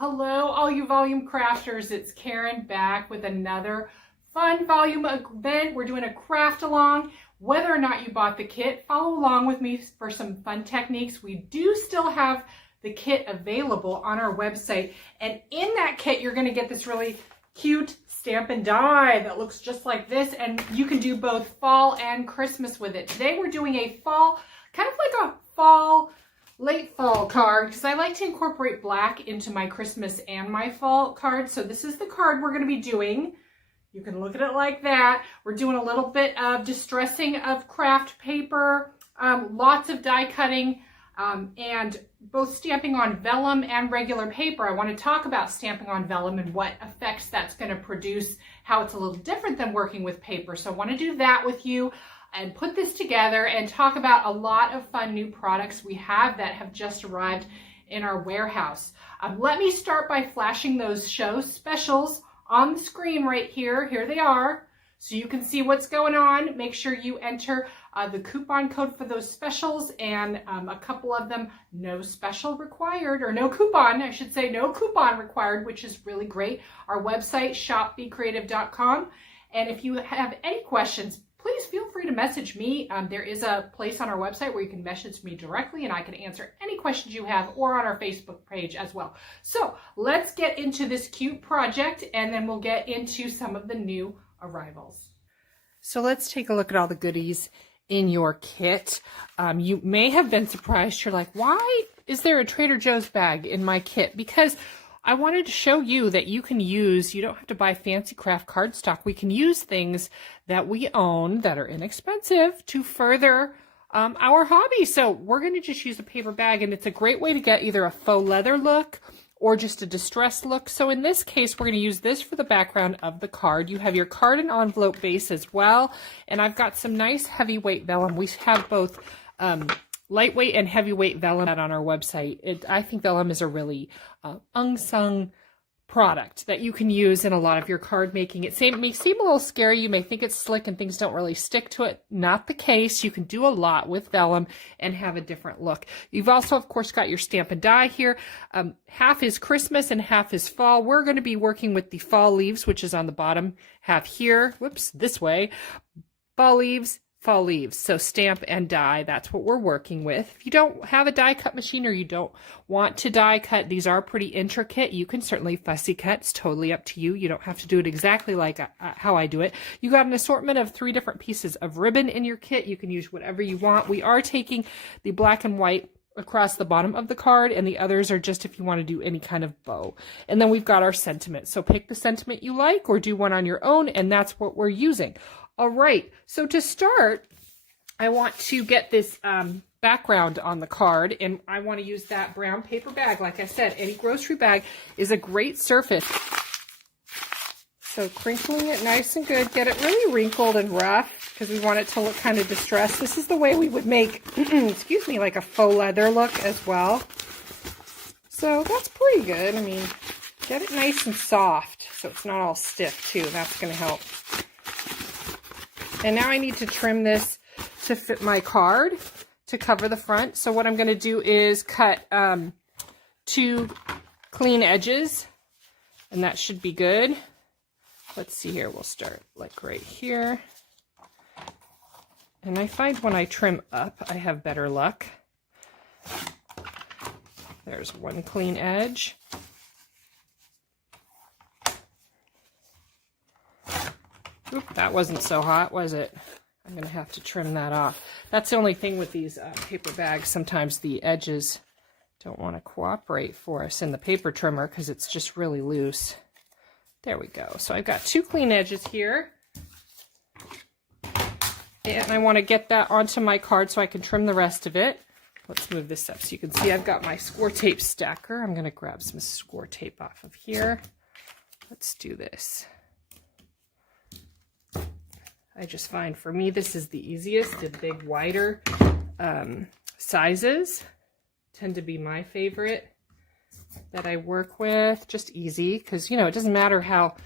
Hello, all you volume crafters. It's Karen back with another fun volume event. We're doing a craft along. Whether or not you bought the kit, follow along with me for some fun techniques. We do still have the kit available on our website. And in that kit, you're going to get this really cute stamp and die that looks just like this. And you can do both fall and Christmas with it. Today, we're doing a fall, kind of like a fall, late fall card, because I like to incorporate black into my Christmas and my fall card. So this is the card we're going to be doing. You can look at it like that. We're doing a little bit of distressing of craft paper, lots of die cutting, and both stamping on vellum and regular paper. I want to talk about stamping on vellum and what effects that's going to produce, how it's a little different than working with paper. So I want to do that with you and put this together and talk about a lot of fun new products we have that have just arrived in our warehouse. Let me start by flashing those show specials on the screen right here. Here they are, so you can see what's going on. Make sure you enter the coupon code for those specials, and a couple of them, no special required, or no coupon, I should say, no coupon required, which is really great. Our website, shopbecreative.com. And if you have any questions, please feel free to message me. There is a place on our website where you can message me directly and I can answer any questions you have, or on our Facebook page as well. So let's get into this cute project and then we'll get into some of the new arrivals. So let's take a look at all the goodies in your kit. You may have been surprised. You're like, why is there a Trader Joe's bag in my kit? Because I wanted to show you that you can use, you don't have to buy fancy craft cardstock. We can use things that we own that are inexpensive to further our hobby. So we're going to just use a paper bag, and it's a great way to get either a faux leather look or just a distressed look. So in this case, we're going to use this for the background of the card. You have your card and envelope base as well. And I've got some nice heavyweight vellum. We have both lightweight and heavyweight vellum on our website. I think vellum is a really unsung product that you can use in a lot of your card making. It may seem a little scary. You may think it's slick and things don't really stick to it. Not the case. You can do a lot with vellum and have a different look. You've also, of course, got your stamp and die here. Half is Christmas and half is fall. We're going to be working with the fall leaves, which is on the bottom half here. Whoops, this way. Fall leaves. Fall leaves. So stamp and die, that's what we're working with. If you don't have a die cut machine or you don't want to die cut, these are pretty intricate. You can certainly fussy cut. It's totally up to you. You don't have to do it exactly like how I do it. You got an assortment of 3 different pieces of ribbon in your kit. You can use whatever you want. We are taking the black and white across the bottom of the card, and the others are just if you want to do any kind of bow. And then we've got our sentiment. So pick the sentiment you like or do one on your own, and that's what we're using. All right, so to start, I want to get this background on the card, and I want to use that brown paper bag. Like I said, any grocery bag is a great surface. So crinkling it nice and good, get it really wrinkled and rough because we want it to look kind of distressed. This is the way we would make, excuse me, like a faux leather look as well. So that's pretty good. I mean, get it nice and soft so it's not all stiff too. That's going to help. And now I need to trim this to fit my card to cover the front. So what I'm going to do is cut 2 clean edges, and that should be good. Let's see here. We'll start like right here. And I find when I trim up, I have better luck. There's 1 clean edge. Oop, that wasn't so hot, was it? I'm going to have to trim that off. That's the only thing with these paper bags. Sometimes the edges don't want to cooperate for us in the paper trimmer because it's just really loose. There we go. So I've got 2 clean edges here. And I want to get that onto my card so I can trim the rest of it. Let's move this up so you can see I've got my score tape stacker. I'm going to grab some score tape off of here. Let's do this. I just find for me this is the easiest. The big wider sizes tend to be my favorite that I work with. Just easy because, you know, it doesn't matter how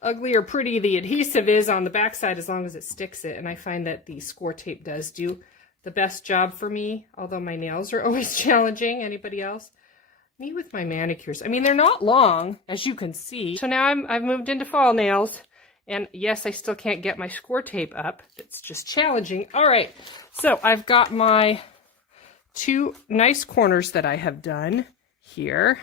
ugly or pretty the adhesive is on the backside as long as it sticks it. And I find that the score tape does do the best job for me, although my nails are always challenging. Anybody else? Me with my manicures. I mean, they're not long, as you can see. So now I've moved into fall nails. And yes, I still can't get my score tape up. It's just challenging. All right, so I've got my 2 nice corners that I have done here.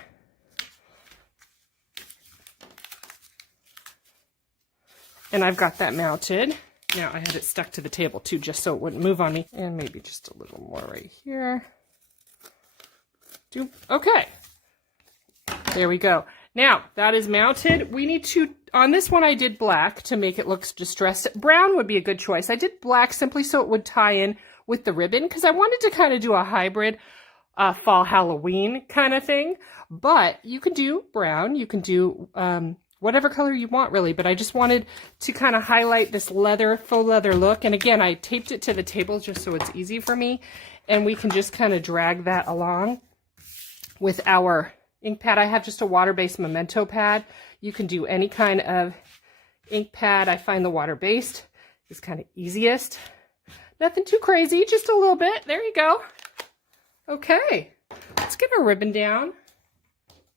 And I've got that mounted. Now I had it stuck to the table too, just so it wouldn't move on me. And maybe just a little more right here. Okay. There we go. Now that is mounted. We need to, on this one I did black to make it look distressed. Brown would be a good choice. I did black simply so it would tie in with the ribbon because I wanted to kind of do a hybrid fall Halloween kind of thing. But you can do brown. You can do whatever color you want really. But I just wanted to kind of highlight this leather, faux leather look. And again, I taped it to the table just so it's easy for me. And we can just kind of drag that along with our ink pad. I have just a water-based memento pad. You can do any kind of ink pad. I find the water-based is kind of easiest. Nothing too crazy, just a little bit. There you go. Okay, let's get our ribbon down.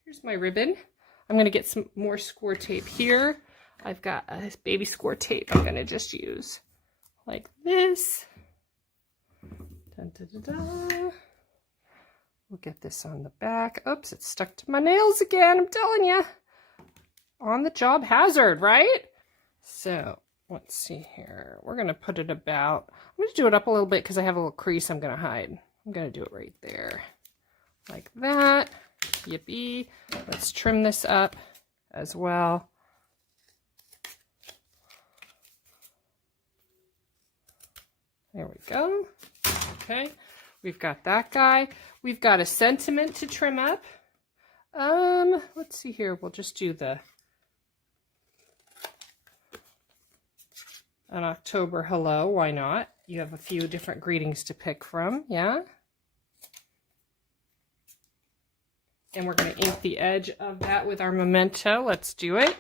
Here's my ribbon. I'm going to get some more score tape here. I've got a baby score tape I'm going to just use like this. Dun, dun, dun, dun. We'll get this on the back. Oops, it's stuck to my nails again. I'm telling you. On the job hazard, right? So let's see here. We're going to put it about, I'm going to do it up a little bit because I have a little crease I'm going to hide. I'm going to do it right there. Like that. Yippee. Let's trim this up as well. There we go. Okay. We've got that guy. We've got a sentiment to trim up. Let's see here. We'll just do an October hello. Why not? You have a few different greetings to pick from. Yeah. And we're going to ink the edge of that with our memento. Let's do it.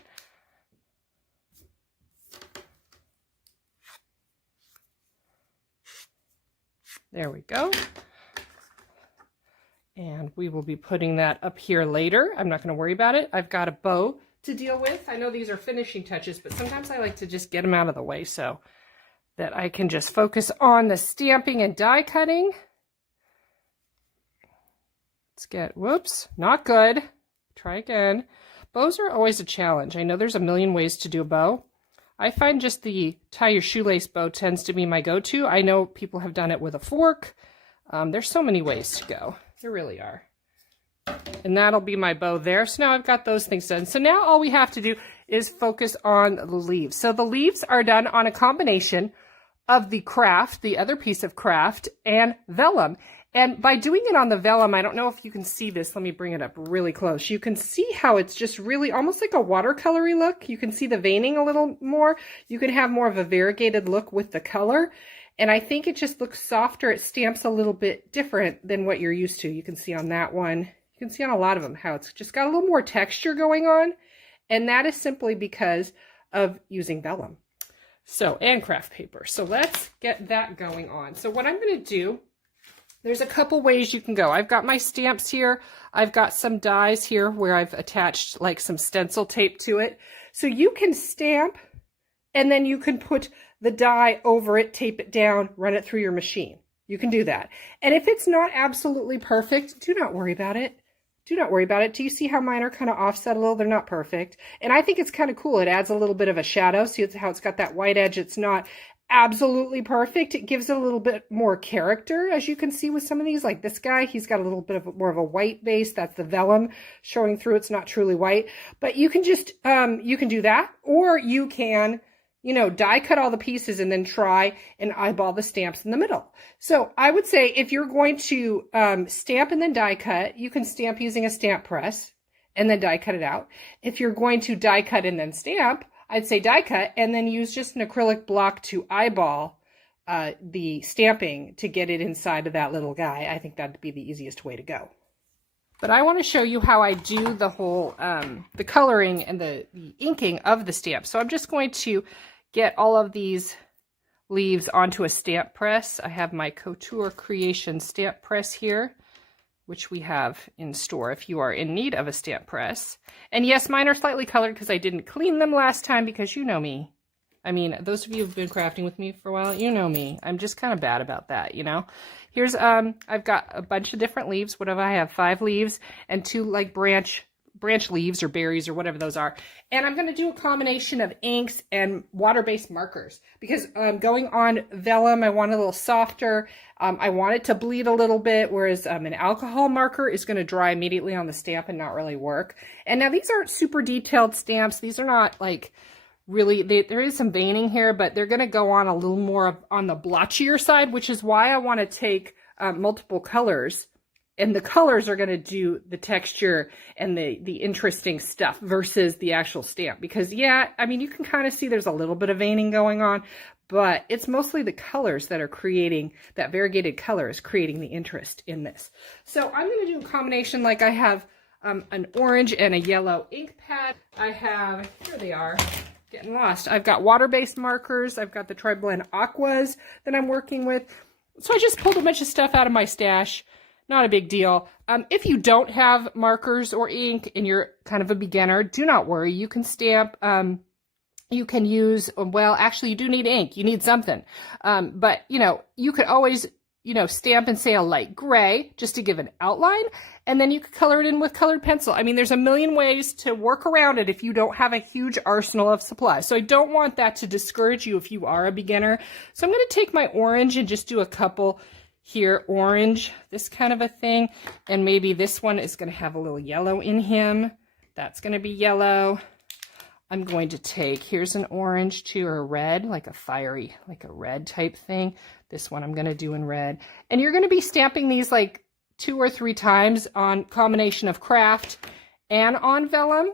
There we go. And we will be putting that up here later. I'm not going to worry about it. I've got a bow to deal with. I know these are finishing touches, but sometimes I like to just get them out of the way so that I can just focus on the stamping and die cutting. Let's get, whoops, not good. Try again. Bows are always a challenge. I know there's a million ways to do a bow. I find just the tie your shoelace bow tends to be my go-to. I know people have done it with a fork. There's so many ways to go. There really are. And that'll be my bow there. So now I've got those things done. So now all we have to do is focus on the leaves. So the leaves are done on a combination of the craft, the other piece of craft, and vellum. And by doing it on the vellum, I don't know if you can see this. Let me bring it up really close. You can see how it's just really almost like a watercolory look. You can see the veining a little more. You can have more of a variegated look with the color. And I think it just looks softer. It stamps a little bit different than what you're used to. You can see on that one. You can see on a lot of them how it's just got a little more texture going on. And that is simply because of using vellum. So, and craft paper. So let's get that going on. So what I'm going to do, there's a couple ways you can go. I've got my stamps here. I've got some dies here where I've attached like some stencil tape to it. So you can stamp and then you can put the die over it, tape it down, run it through your machine. You can do that. And if it's not absolutely perfect, do not worry about it. Do not worry about it. Do you see how mine are kind of offset a little? They're not perfect. And I think it's kind of cool. It adds a little bit of a shadow. See how it's got that white edge. It's not absolutely perfect. It gives it a little bit more character, as you can see with some of these. Like this guy, he's got a little bit of more of a white base. That's the vellum showing through. It's not truly white. But you can just, you can do that. Or you can, you know, die cut all the pieces and then try and eyeball the stamps in the middle. So I would say if you're going to stamp and then die cut, you can stamp using a stamp press and then die cut it out. If you're going to die cut and then stamp, I'd say die cut and then use just an acrylic block to eyeball the stamping to get it inside of that little guy. I think that'd be the easiest way to go. But I want to show you how I do the whole, the coloring and the inking of the stamp. So I'm just going to get all of these leaves onto a stamp press. I have my Couture Creation stamp press here. which we have in store if you are in need of a stamp press. And yes, mine are slightly colored because I didn't clean them last time, because you know me. I mean, those of you who've been crafting with me for a while, you know me. I'm just kind of bad about that, you know. Here's, I've got a bunch of different leaves. What do I have? 5 leaves and 2 like branch leaves or berries or whatever those are. And I'm going to do a combination of inks and water-based markers because going on vellum, I want it a little softer. I want it to bleed a little bit, whereas an alcohol marker is going to dry immediately on the stamp and not really work. And now these aren't super detailed stamps. These are not like really, there is some veining here, but they're going to go on a little more on the blotchier side, which is why I want to take multiple colors. And the colors are going to do the texture and the interesting stuff versus the actual stamp. Because, yeah, I mean, you can kind of see there's a little bit of veining going on, but it's mostly the colors that are creating, that variegated color is creating the interest in this. So I'm going to do a combination, like I have an orange and a yellow ink pad. I have, here they are, getting lost. I've got water-based markers. I've got the Tri-Blend Aquas that I'm working with. So I just pulled a bunch of stuff out of my stash. Not a big deal. If you don't have markers or ink and you're kind of a beginner, do not worry. You can stamp, you can use, well, actually you do need ink. You need something. But, you know, you could always, you know, stamp and say a light gray just to give an outline. And then you could color it in with colored pencil. I mean, there's a million ways to work around it if you don't have a huge arsenal of supplies. So I don't want that to discourage you if you are a beginner. So I'm going to take my orange and just do a couple here, orange, this kind of a thing. And maybe this one is going to have a little yellow in him. That's going to be yellow. I'm going to take, here's an orange too, or a red, like a fiery, like a red type thing. This one I'm going to do in red. And you're going to be stamping these like 2 or 3 times on combination of craft and on vellum.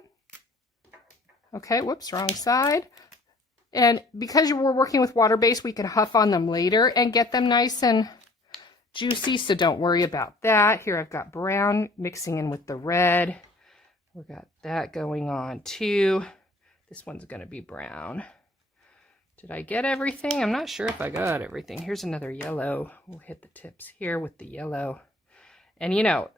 Okay, whoops, wrong side. And because we're working with water-based, we can huff on them later and get them nice and juicy, so don't worry about that. Here I've got brown mixing in with the red. We've got that going on too. This one's going to be brown. Did I get everything? I'm not sure if I got everything. Here's another yellow. We'll hit the tips here with the yellow. And you know,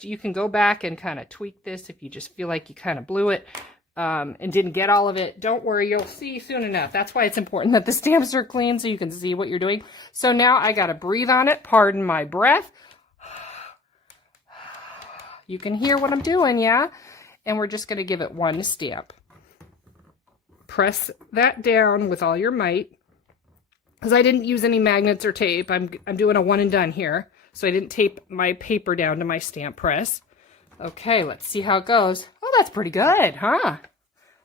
you can go back and kind of tweak this if you just feel like you kind of blew it and didn't get all of it. Don't worry, you'll see soon enough. That's why it's important that the stamps are clean so you can see what you're doing. So now I got to breathe on it. Pardon my breath. You can hear what I'm doing, yeah? And we're just going to give it one stamp. Press that down with all your might. Because I didn't use any magnets or tape. I'm doing a one and done here. So I didn't tape my paper down to my stamp press. Okay, let's see how it goes. Oh, that's pretty good, huh?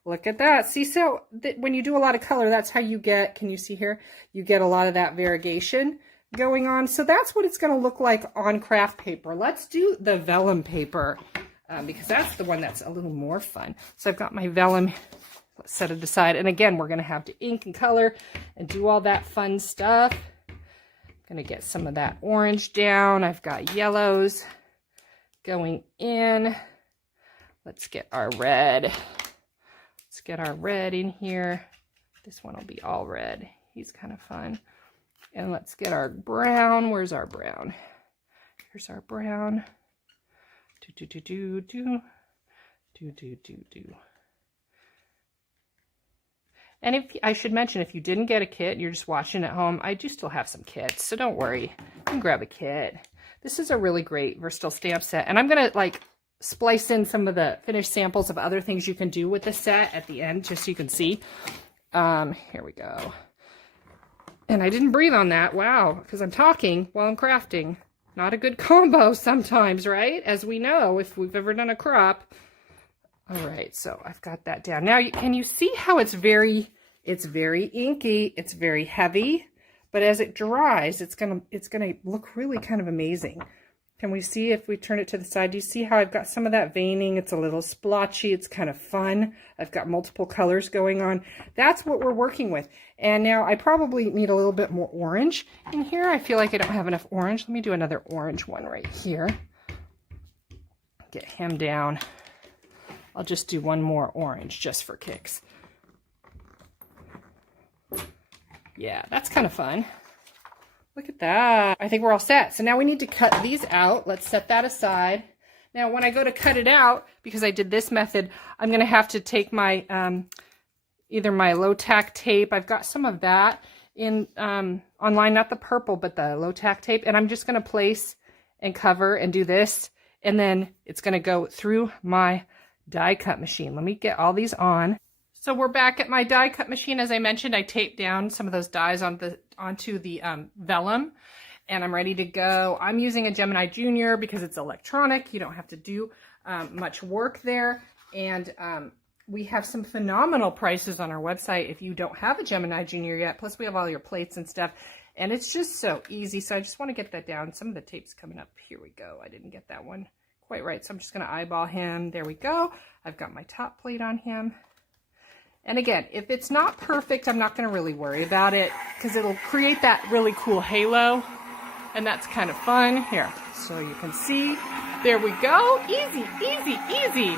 Look at that. See, so when you do a lot of color, that's how you get, can you see here? You get a lot of that variegation going on. So that's what it's going to look like on craft paper. Let's do the vellum paper because that's the one that's a little more fun. So I've got my vellum. Let's set it aside. And again, we're going to have to ink and color and do all that fun stuff. I'm going to get some of that orange down. I've got yellows going in. Let's get our red. Let's get our red in here. This one will be all red. He's kind of fun. And let's get our brown. Where's our brown? Here's our brown. Do, do, do, do, do. Do, do, do, do. And if I should mention, if you didn't get a kit and you're just watching at home, I do still have some kits, so don't worry. You can grab a kit. This is a really great versatile stamp set. And I'm going to like splice in some of the finished samples of other things you can do with the set at the end, just so you can see. Here we go. And I didn't breathe on that. Wow, because I'm talking while I'm crafting. Not a good combo sometimes, right? As we know, if we've ever done a crop. All right, so I've got that down. Now, can you see how it's very inky, it's very heavy, but as it dries, it's gonna look really kind of amazing. Can we see if we turn it to the side? Do you see how I've got some of that veining? It's a little splotchy. It's kind of fun. I've got multiple colors going on. That's what we're working with. And now I probably need a little bit more orange in here. I feel like I don't have enough orange. Let me do another orange one right here. Get him down. I'll just do one more orange just for kicks. Yeah, that's kind of fun. Look at that. I think we're all set. So now we need to cut these out. Let's set that aside. Now, when I go to cut it out, because I did this method, I'm going to have to take my, either my low tack tape. I've got some of that in online, not the purple, but the low tack tape. And I'm just going to place and cover and do this. And then it's going to go through my die cut machine. Let me get all these on. So we're back at my die cut machine. As I mentioned, I taped down some of those dies onto the vellum, and I'm ready to go. I'm using a Gemini Junior because it's electronic. You don't have to do much work there. And we have some phenomenal prices on our website if you don't have a Gemini Junior yet. Plus we have all your plates and stuff, and it's just so easy. So I just want to get that down. Some of the tape's coming up. Here we go. I didn't get that one quite right. So I'm just going to eyeball him. There we go. I've got my top plate on him. And again, if it's not perfect, I'm not going to really worry about it because it'll create that really cool halo. And that's kind of fun. Here, so you can see. There we go. Easy, easy, easy.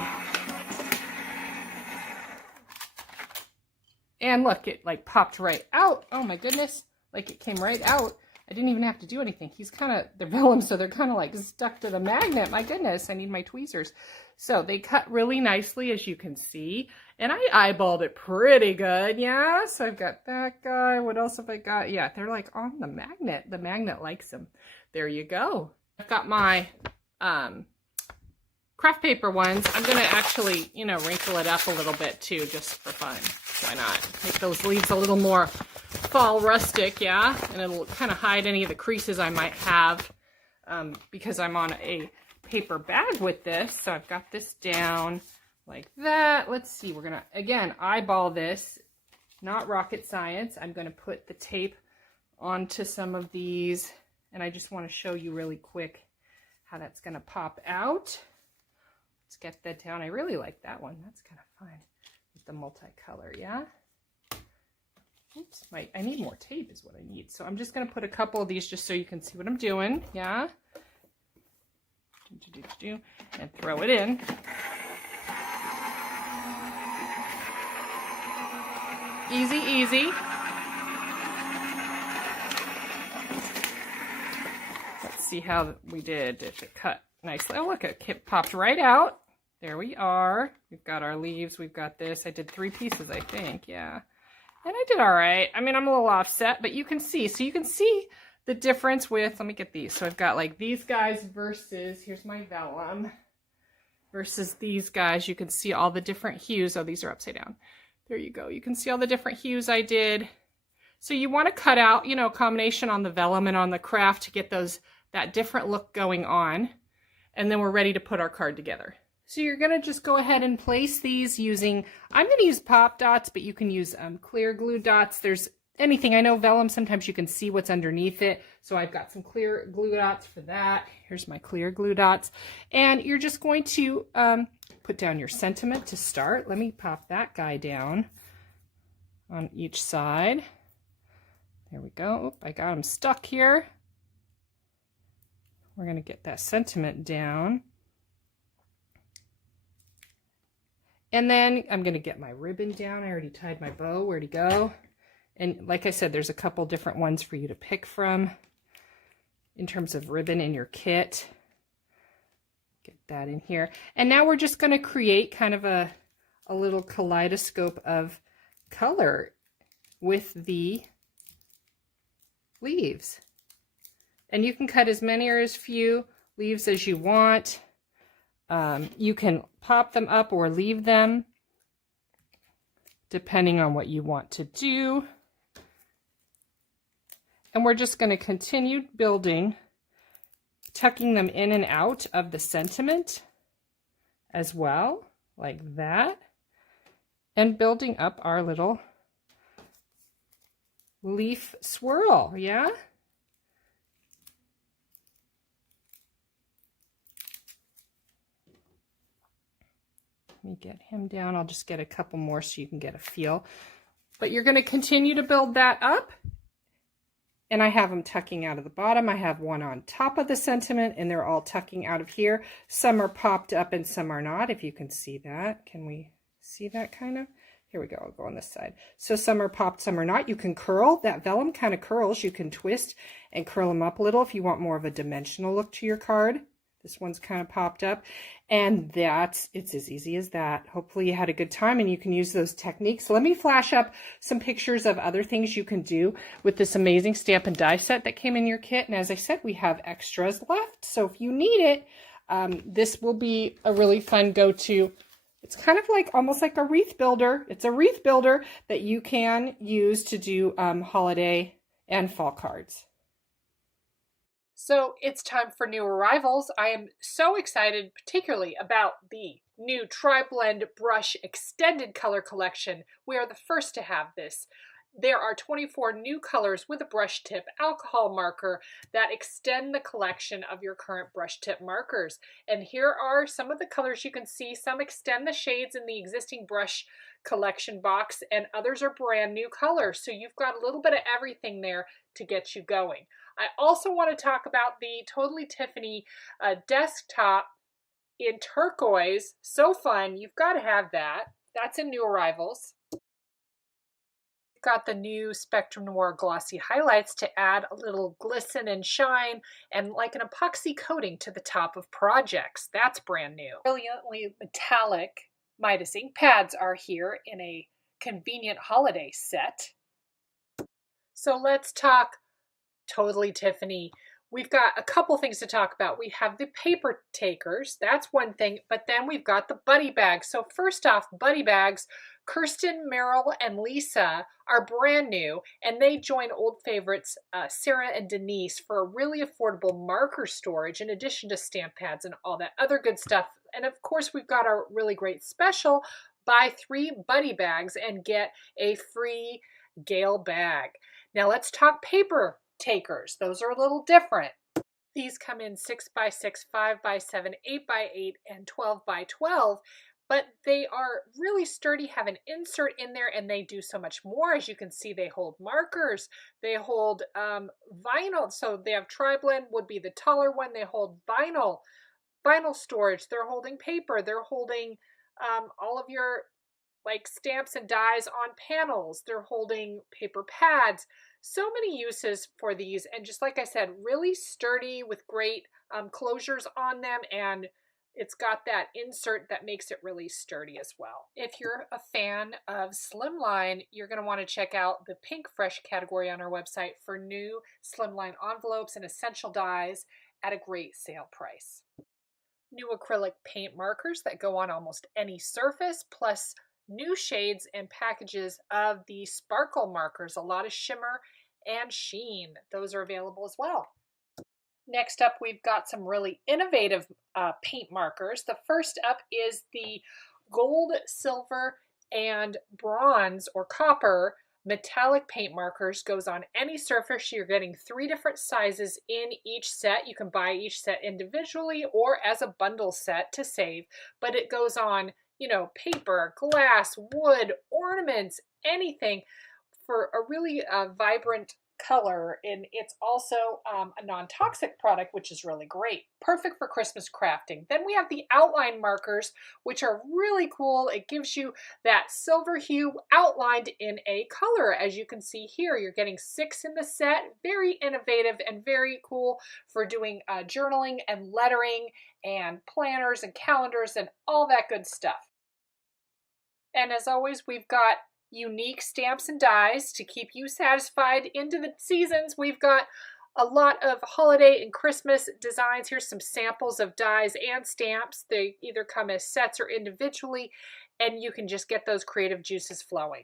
And look, it like popped right out. Oh my goodness. Like it came right out. I didn't even have to do anything. He's kind of, they're vellum, so they're kind of like stuck to the magnet. My goodness, I need my tweezers. So they cut really nicely, as you can see. And I eyeballed it pretty good, yeah? So I've got that guy. What else have I got? Yeah, they're like on the magnet. The magnet likes them. There you go. I've got my craft paper ones. I'm going to actually, you know, wrinkle it up a little bit too, just for fun. Why not? Make those leaves a little more fall rustic, yeah? And it'll kind of hide any of the creases I might have because I'm on a paper bag with this. So I've got this down like that. Let's see, we're gonna, again, eyeball this, not rocket science. I'm gonna put the tape onto some of these, and I just wanna show you really quick how that's gonna pop out. Let's get that down. I really like that one. That's kind of fun with the multicolor, yeah? Oops, I need more tape is what I need. So I'm just gonna put a couple of these just so you can see what I'm doing, yeah? And throw it in. Easy, easy. Let's see how we did. If it cut nicely. Oh, look, it popped right out. There we are. We've got our leaves. We've got this. I did 3 pieces, I think. Yeah. And I did all right. I mean, I'm a little offset, but you can see. So you can see the difference with, let me get these. So I've got like these guys versus, here's my vellum, versus these guys. You can see all the different hues. Oh, these are upside down. There you go. You can see all the different hues I did. So you want to cut out, you know, a combination on the vellum and on the craft to get that different look going on. And then we're ready to put our card together. So you're going to just go ahead and place these using, I'm going to use pop dots, but you can use clear glue dots. There's anything. I know vellum, sometimes you can see what's underneath it. So I've got some clear glue dots for that. Here's my clear glue dots. And you're just going to put down your sentiment to start. Let me pop that guy down on each side. There we go. Oop, I got him stuck here. We're going to get that sentiment down. And then I'm going to get my ribbon down. I already tied my bow. Where'd he go? And like I said, there's a couple different ones for you to pick from in terms of ribbon in your kit. Get that in here. And now we're just going to create kind of a little kaleidoscope of color with the leaves. And you can cut as many or as few leaves as you want. You can pop them up or leave them depending on what you want to do. And we're just going to continue building, tucking them in and out of the sentiment as well, like that, and building up our little leaf swirl, yeah? Let me get him down. I'll just get a couple more so you can get a feel. But you're going to continue to build that up. And I have them tucking out of the bottom. I have one on top of the sentiment, and they're all tucking out of here. Some are popped up and some are not, if you can see that. Can we see that kind of? Here we go, I'll go on this side. So some are popped, some are not. You can curl, that vellum kind of curls. You can twist and curl them up a little if you want more of a dimensional look to your card. This one's kind of popped up, and it's as easy as that. Hopefully you had a good time and you can use those techniques. Let me flash up some pictures of other things you can do with this amazing stamp and die set that came in your kit. And as I said, we have extras left. So if you need it, this will be a really fun go-to. It's kind of like almost like a wreath builder. It's a wreath builder that you can use to do holiday and fall cards. So it's time for new arrivals. I am so excited, particularly about the new Tri-Blend Brush Extended Color Collection. We are the first to have this. There are 24 new colors with a brush tip alcohol marker that extend the collection of your current brush tip markers. And here are some of the colors you can see. Some extend the shades in the existing brush collection box, and others are brand new colors. So you've got a little bit of everything there to get you going. I also want to talk about the Totally Tiffany desktop in turquoise. So fun. You've got to have that. That's in new arrivals. We've got the new Spectrum Noir glossy highlights to add a little glisten and shine and like an epoxy coating to the top of projects. That's brand new. Brilliantly metallic Midas ink pads are here in a convenient holiday set. So let's talk Totally Tiffany. We've got a couple things to talk about. We have the paper takers, that's one thing, but then we've got the buddy bags. So first off, buddy bags, Kirsten, Meryl, and Lisa are brand new, and they join old favorites Sarah and Denise for a really affordable marker storage in addition to stamp pads and all that other good stuff. And of course, we've got our really great special, buy 3 buddy bags and get a free Gale bag. Now let's talk paper takers. Those are a little different. These come in 6x6, 5x7, 8x8, and 12x12, but they are really sturdy, have an insert in there, and they do so much more. As you can see, they hold markers, they hold vinyl, so they have Tri-Blend would be the taller one. They hold vinyl storage, they're holding paper, they're holding all of your like stamps and dies on panels, they're holding paper pads. So many uses for these, and just like I said, really sturdy with great closures on them, and it's got that insert that makes it really sturdy as well. If you're a fan of Slimline, you're going to want to check out the Pink Fresh category on our website for new Slimline envelopes and essential dies at a great sale price. New acrylic paint markers that go on almost any surface, plus new shades and packages of the sparkle markers, a lot of shimmer and sheen. Those are available as well. Next up, we've got some really innovative paint markers. The first up is the gold, silver, and bronze or copper metallic paint markers. Goes on any surface. You're getting 3 different sizes in each set. You can buy each set individually or as a bundle set to save, but it goes on, you know, paper, glass, wood, ornaments, anything for a really vibrant color. And it's also a non-toxic product, which is really great. Perfect for Christmas crafting. Then we have the outline markers, which are really cool. It gives you that silver hue outlined in a color. As you can see here, you're getting 6 in the set. Very innovative and very cool for doing journaling and lettering and planners and calendars and all that good stuff. And as always, we've got unique stamps and dies to keep you satisfied into the seasons. We've got a lot of holiday and Christmas designs. Here's some samples of dies and stamps. They either come as sets or individually, and you can just get those creative juices flowing.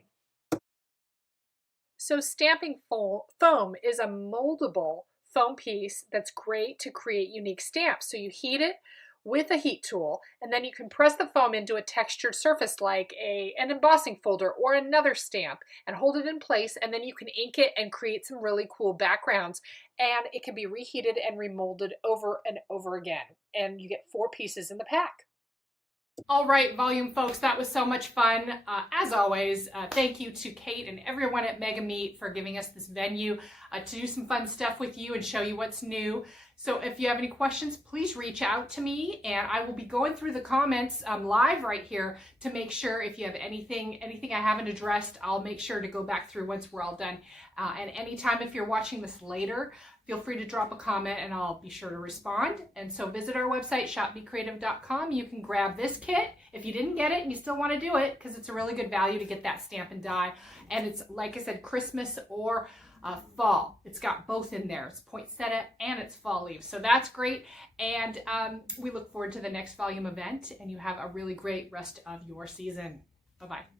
So stamping foam is a moldable foam piece that's great to create unique stamps. So you heat it with a heat tool, and then you can press the foam into a textured surface like an embossing folder or another stamp and hold it in place, and then you can ink it and create some really cool backgrounds, and it can be reheated and remolded over and over again, and you get 4 pieces in the pack. All right, volume folks, that was so much fun. As always, thank you to Kate and everyone at Mega Meet for giving us this venue to do some fun stuff with you and show you what's new. So if you have any questions, please reach out to me, and I will be going through the comments live right here to make sure if you have anything I haven't addressed, I'll make sure to go back through once we're all done. And anytime if you're watching this later, feel free to drop a comment and I'll be sure to respond. And so visit our website, shopbecreative.com. You can grab this kit if you didn't get it and you still want to do it, because it's a really good value to get that stamp and die. And it's, like I said, Christmas or fall. It's got both in there. It's poinsettia and it's fall leaves. So that's great. And we look forward to the next volume event, and you have a really great rest of your season. Bye-bye.